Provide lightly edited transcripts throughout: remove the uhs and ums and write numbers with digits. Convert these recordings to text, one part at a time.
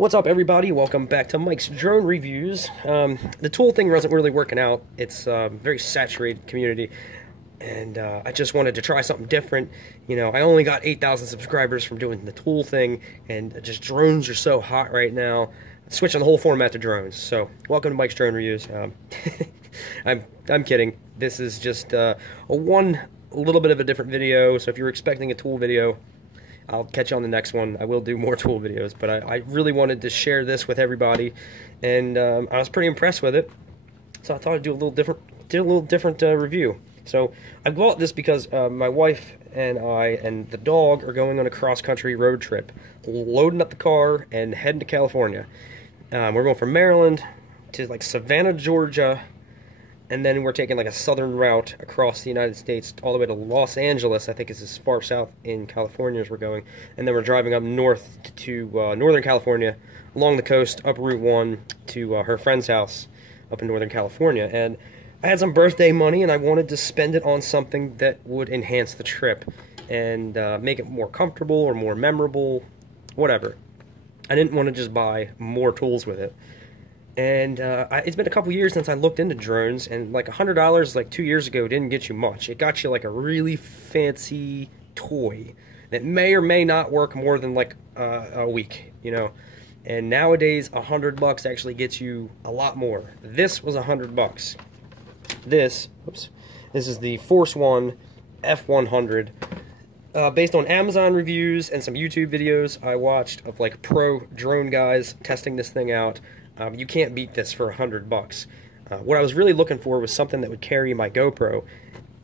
What's up, everybody? Welcome back to Mike's Drone Reviews. The tool thing wasn't really working out. It's a very saturated community, and I just wanted to try something different. You know, I only got 8,000 subscribers from doing the tool thing, and just drones are so hot right now. Switching the whole format to drones. So, welcome to Mike's Drone Reviews. I'm kidding. This is just a little bit of a different video, so if you're expecting a tool video, I'll catch you on the next one. I will do more tool videos, but I really wanted to share this with everybody, and I was pretty impressed with it. So I thought I'd do a little different review. So I bought this because my wife and I and the dog are going on a cross-country road trip, loading up the car and heading to California. We're going from Maryland to like Savannah, Georgia, and then we're taking like a southern route across the United States all the way to Los Angeles. I think it's as far south in California as we're going. And then we're driving up north to Northern California, along the coast, up Route 1 to her friend's house up in Northern California. And I had some birthday money, and I wanted to spend it on something that would enhance the trip and make it more comfortable or more memorable, whatever. I didn't want to just buy more tools with it. And it's been a couple years since I looked into drones, and like $100 like 2 years ago didn't get you much. It got you like a really fancy toy that may or may not work more than like a week, you know. And nowadays $100 actually gets you a lot more. This was $100. This is the Force1 F100. Based on Amazon reviews and some YouTube videos I watched of like pro drone guys testing this thing out. You can't beat this for $100. What I was really looking for was something that would carry my GoPro.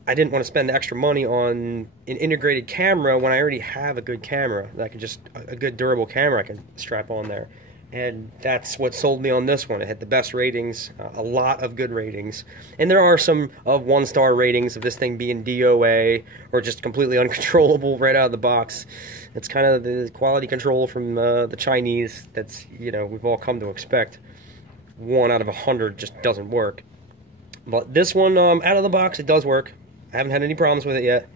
I didn't want to spend the extra money on an integrated camera when I already have a good camera. That I could just a good durable camera I can strap on there. And that's what sold me on this one. It had the best ratings, a lot of good ratings. And there are some of one-star ratings of this thing being DOA or just completely uncontrollable right out of the box. It's kind of the quality control from the Chinese that's, you know, we've all come to expect. 1 out of 100 just doesn't work. But this one, out of the box, it does work. I haven't had any problems with it yet.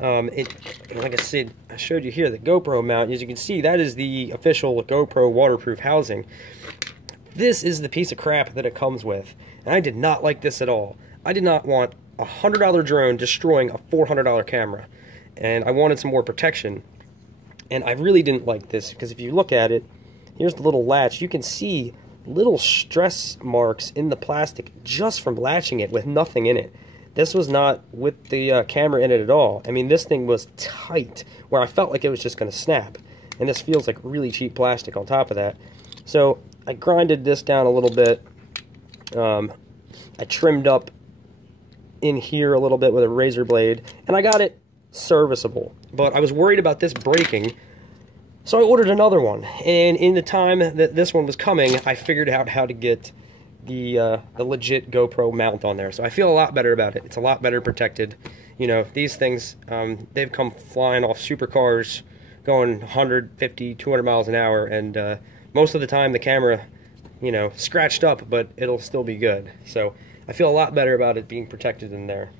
Like I said, I showed you here the Gopro Mount. As you can see, that is the official GoPro waterproof housing. This is the piece of crap that it comes with, and I did not like this at all. I did not want a $100 drone destroying a $400 camera, and I wanted some more protection. And I really didn't like this, because if you look at it, here's the little latch. You can see little stress marks in the plastic just from latching it with nothing in it. This was not with the camera in it at all. I mean, this thing was tight, where I felt like it was just going to snap. And this feels like really cheap plastic on top of that. So I grinded this down a little bit. I trimmed up in here a little bit with a razor blade, and I got it serviceable. But I was worried about this breaking, so I ordered another one. And in the time that this one was coming, I figured out how to get the legit GoPro mount on there. So I feel a lot better about it. It's a lot better protected. You know, these things, they've come flying off supercars going 150, 200 miles an hour, and most of the time the camera, you know, scratched up, but it'll still be good. So I feel a lot better about it being protected in there.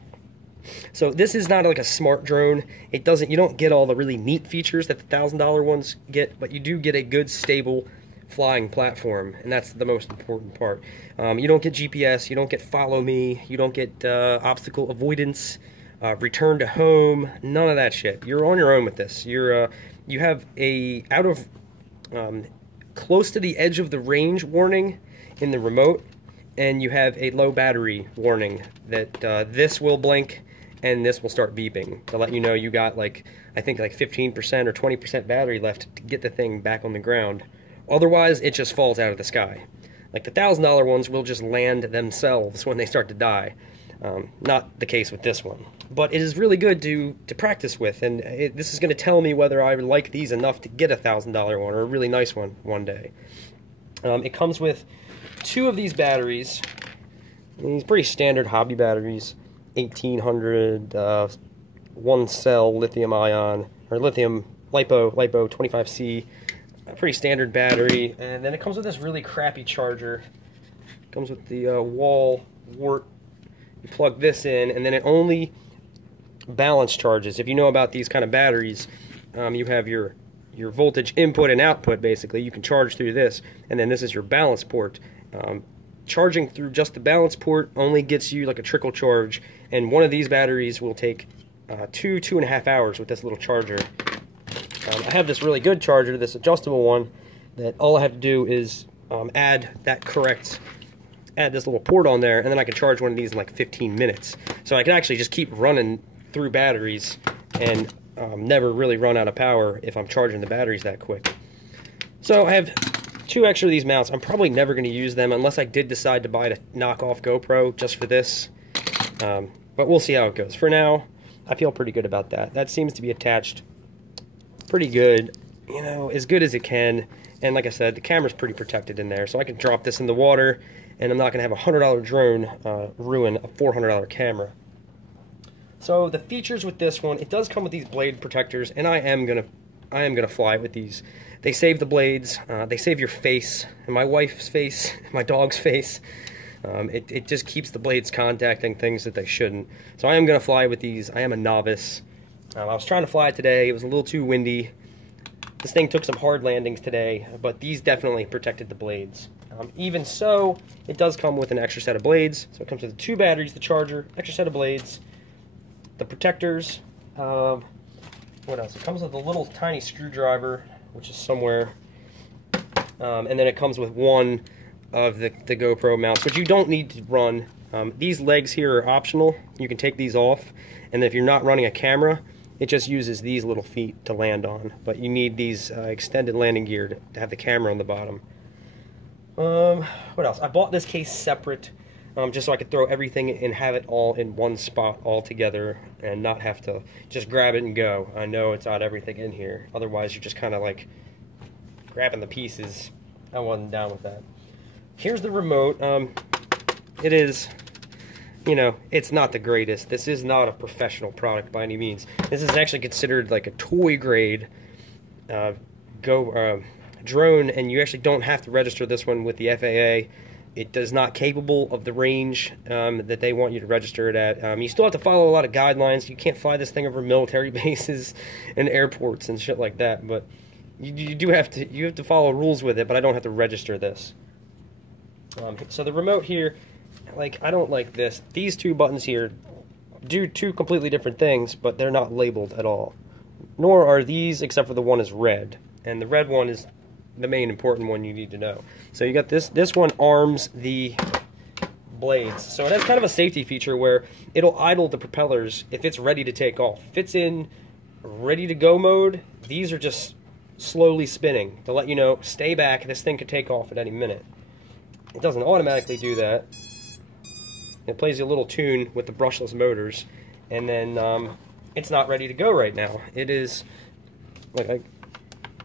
So this is not like a smart drone. You don't get all the really neat features that the $1,000 ones get, but you do get a good, stable flying platform, and that's the most important part. You don't get GPS, you don't get follow me, you don't get obstacle avoidance, return to home, none of that shit. You're on your own with this. You have a close to the edge of the range warning in the remote, and you have a low battery warning that this will blink and this will start beeping to let you know you got like, I think like 15% or 20% battery left to get the thing back on the ground. Otherwise, it just falls out of the sky. Like the $1,000 ones will just land themselves when they start to die. Not the case with this one. But it is really good to practice with, and this is going to tell me whether I like these enough to get a $1,000 one or a really nice one day. It comes with 2 of these batteries. These pretty standard hobby batteries. 1800 one cell lithium ion, or lithium lipo 25C. A pretty standard battery, and then it comes with this really crappy charger. It comes with the wall wart. You plug this in, and then it only balance charges. If you know about these kind of batteries, you have your your voltage input and output, basically. You can charge through this, and then this is your balance port. Charging through just the balance port only gets you like a trickle charge, and one of these batteries will take 2.5 hours with this little charger. I have this really good charger, this adjustable one, that all I have to do is add this little port on there, and then I can charge one of these in like 15 minutes. So I can actually just keep running through batteries and never really run out of power if I'm charging the batteries that quick. So I have 2 extra of these mounts. I'm probably never going to use them unless I did decide to buy a knockoff GoPro just for this. But we'll see how it goes. For now, I feel pretty good about that. That seems to be attached pretty good, you know, as good as it can. And like I said, the camera's pretty protected in there, so I can drop this in the water, and I'm not going to have a $100 drone ruin a $400 camera. So the features with this one, it does come with these blade protectors, and I am gonna fly with these. They save the blades, they save your face, and my wife's face, my dog's face. It just keeps the blades contacting things that they shouldn't. So I am gonna fly with these. I am a novice. I was trying to fly today. It was a little too windy. This thing took some hard landings today, but these definitely protected the blades. Even so, it does come with an extra set of blades. So it comes with 2 batteries, the charger, extra set of blades, the protectors. What else? It comes with a little tiny screwdriver, which is somewhere. And then it comes with 1 of the GoPro mounts, which you don't need to run. These legs here are optional. You can take these off. And if you're not running a camera, it just uses these little feet to land on. But you need these extended landing gear to have the camera on the bottom. What else? I bought this case separate, just so I could throw everything and have it all in one spot all together and not have to just grab it and go. I know it's not everything in here. Otherwise, you're just kind of like grabbing the pieces. I wasn't down with that. Here's the remote. It is, you know, it's not the greatest. This is not a professional product by any means. This is actually considered like a toy grade drone, and you actually don't have to register this one with the FAA. It is not capable of the range that they want you to register it at. You still have to follow a lot of guidelines. You can't fly this thing over military bases and airports and shit like that, but you do have to follow rules with it, but I don't have to register this. So the remote here, like, I don't like this. These 2 buttons here do 2 completely different things, but they're not labeled at all. Nor are these, except for the one is red. And the red one is the main important one you need to know. So you got this one arms the blades. So it has kind of a safety feature where it'll idle the propellers if it's ready to take off. If it's in ready to go mode, these are just slowly spinning to let you know, stay back, this thing could take off at any minute. It doesn't automatically do that. It plays you a little tune with the brushless motors, and then it's not ready to go right now. It is, like, I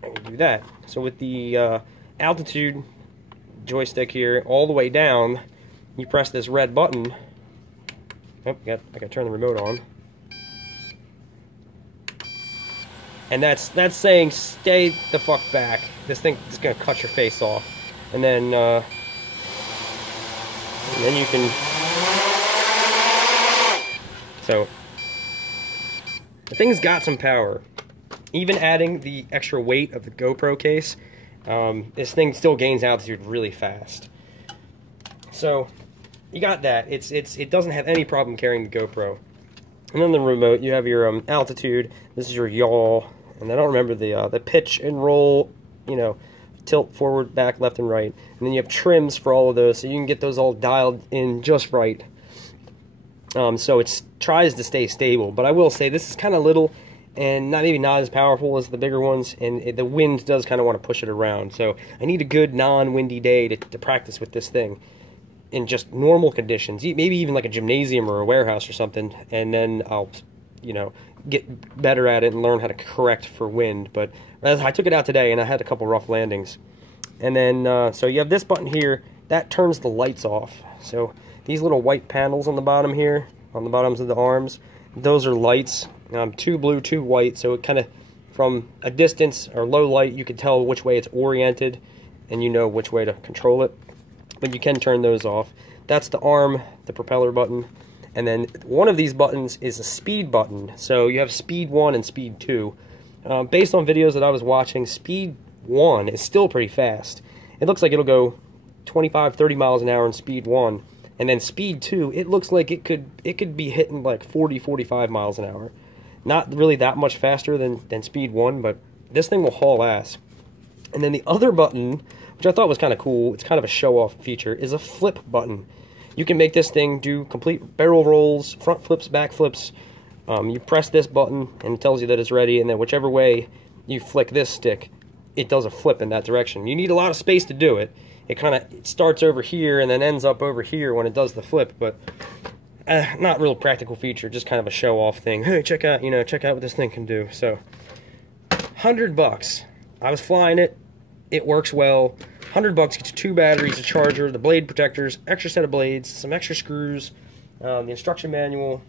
can do that. So with the altitude joystick here, all the way down, you press this red button. Oh, I gotta turn the remote on. And that's saying, stay the fuck back. This thing is gonna cut your face off. And then you can. So the thing's got some power. Even adding the extra weight of the GoPro case, this thing still gains altitude really fast. So you got that. It doesn't have any problem carrying the GoPro. And then the remote, you have your altitude. This is your yaw, and I don't remember the pitch and roll. You know, tilt forward, back, left, and right. And then you have trims for all of those, so you can get those all dialed in just right. So it tries to stay stable, but I will say this is kind of little and maybe not as powerful as the bigger ones, and the wind does kind of want to push it around. So I need a good non-windy day to practice with this thing in just normal conditions, maybe even like a gymnasium or a warehouse or something, and then I'll, you know, get better at it and learn how to correct for wind. But I took it out today and I had a couple rough landings. And then so you have this button here that turns the lights off. So these little white panels on the bottom here, on the bottoms of the arms, those are lights, 2 blue, 2 white, so it kind of, from a distance or low light, you can tell which way it's oriented, and you know which way to control it. But you can turn those off. That's the arm, the propeller button, and then one of these buttons is a speed button. So you have speed 1 and speed 2. Based on videos that I was watching, speed 1 is still pretty fast. It looks like it'll go 25, 30 miles an hour in speed 1, and then speed 2, it looks like it could be hitting like 40, 45 miles an hour. Not really that much faster than speed 1, but this thing will haul ass. And then the other button, which I thought was kind of cool, it's kind of a show-off feature, is a flip button. You can make this thing do complete barrel rolls, front flips, back flips. You press this button and it tells you that it's ready, and then whichever way you flick this stick, it does a flip in that direction. You need a lot of space to do it. It kind of starts over here and then ends up over here when it does the flip, but not real practical feature, just kind of a show-off thing. Hey, check out what this thing can do. So, $100. I was flying it. It works well. $100 gets you 2 batteries, a charger, the blade protectors, extra set of blades, some extra screws, the instruction manual,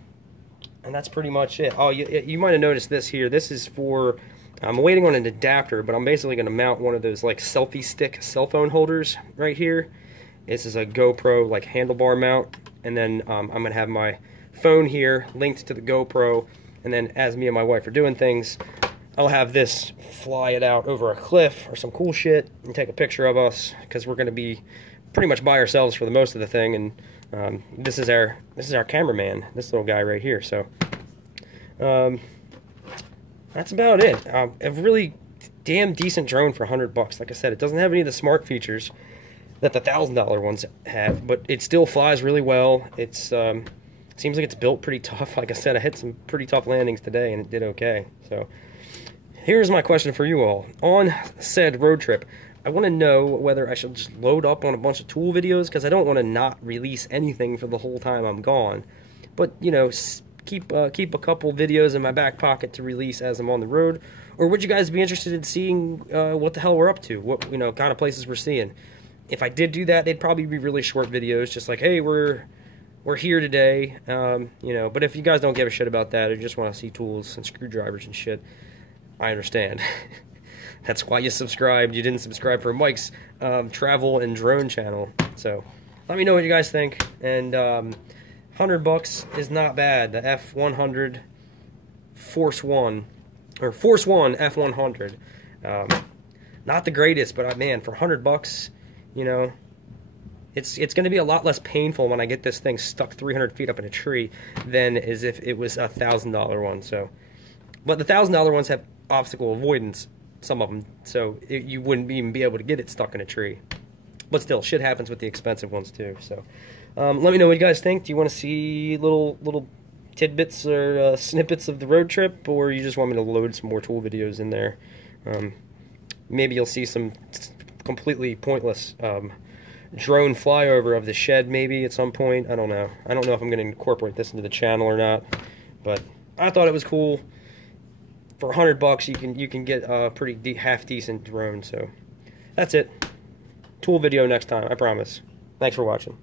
and that's pretty much it. Oh, you might have noticed this here. This is for, I'm waiting on an adapter, but I'm basically going to mount one of those like selfie stick cell phone holders right here. This is a GoPro like handlebar mount, and then I'm going to have my phone here linked to the GoPro, and then as me and my wife are doing things, I'll have this fly it out over a cliff or some cool shit and take a picture of us, because we're going to be pretty much by ourselves for the most of the thing. And this is our cameraman, this little guy right here. So that's about it. A really damn decent drone for $100. Like I said, it doesn't have any of the smart features that the $1,000 ones have, but it still flies really well. It's seems like it's built pretty tough. Like I said, I hit some pretty tough landings today and it did okay. So here's my question for you all. On said road trip, I want to know whether I should just load up on a bunch of tool videos, because I don't want to not release anything for the whole time I'm gone. But, you know, keep a couple videos in my back pocket to release as I'm on the road. Or would you guys be interested in seeing what the hell we're up to? What, you know, kind of places we're seeing? If I did do that, they'd probably be really short videos, just like, hey, we're here today, you know. But if you guys don't give a shit about that, or you just want to see tools and screwdrivers and shit, I understand. That's why you subscribed. You didn't subscribe for Mike's travel and drone channel. So let me know what you guys think. And $100 is not bad. The F100 Force1 F100. Not the greatest, but man, for $100, you know, it's going to be a lot less painful when I get this thing stuck 300 feet up in a tree than as if it was a $1,000 one. So, but the $1,000 ones have obstacle avoidance, some of them, so you wouldn't even be able to get it stuck in a tree. But still, shit happens with the expensive ones too. So let me know what you guys think. Do you want to see little tidbits or snippets of the road trip, or you just want me to load some more tool videos in there? Maybe you'll see some completely pointless drone flyover of the shed maybe at some point. I don't know. I don't know if I'm going to incorporate this into the channel or not, but I thought it was cool. For $100, you can get a pretty half decent drone. So that's it. Tool video next time, I promise. Thanks for watching.